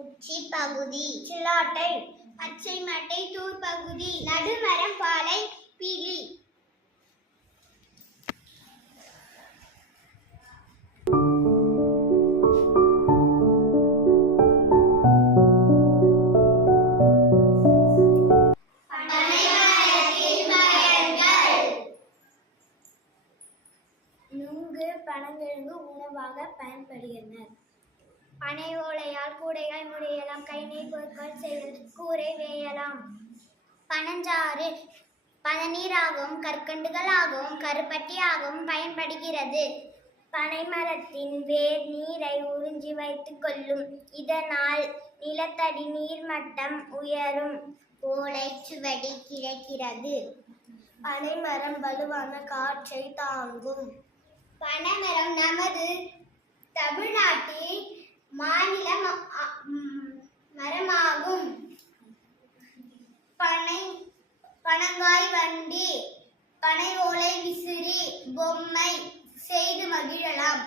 உச்சி பகுதி சிலாட்டை. பச்சை மட்டை தூர் பகுதி நடுமரம் பாலை பீலி. நுங்கு பனங்கிழங்கு உணவாக பயன்படுகின்றனர். பனை ஓலையால் கூடை கைநீர் பொருட்கள் செய்வது கூரை வேயலாம். பனஞ்சாறு பதநீராகவும் கற்கண்டுகளாகவும் கருப்பட்டியாகவும் பயன்படுகிறது. பனைமரத்தின் வேர் நீரை உறிஞ்சி வைத்துக் கொள்ளும். இதனால் நிலத்தடி நீர்மட்டம் உயரும். ஓலை சுவடி கிடைக்கிறது பனைமரம் வலுவான காற்றை தாங்கும். பனைமரம் நமது தமிழ்நாட்டில் பனங்காய் வண்டி பனை ஓலை விசிறி பொம்மை செய்து மகிழலாம்.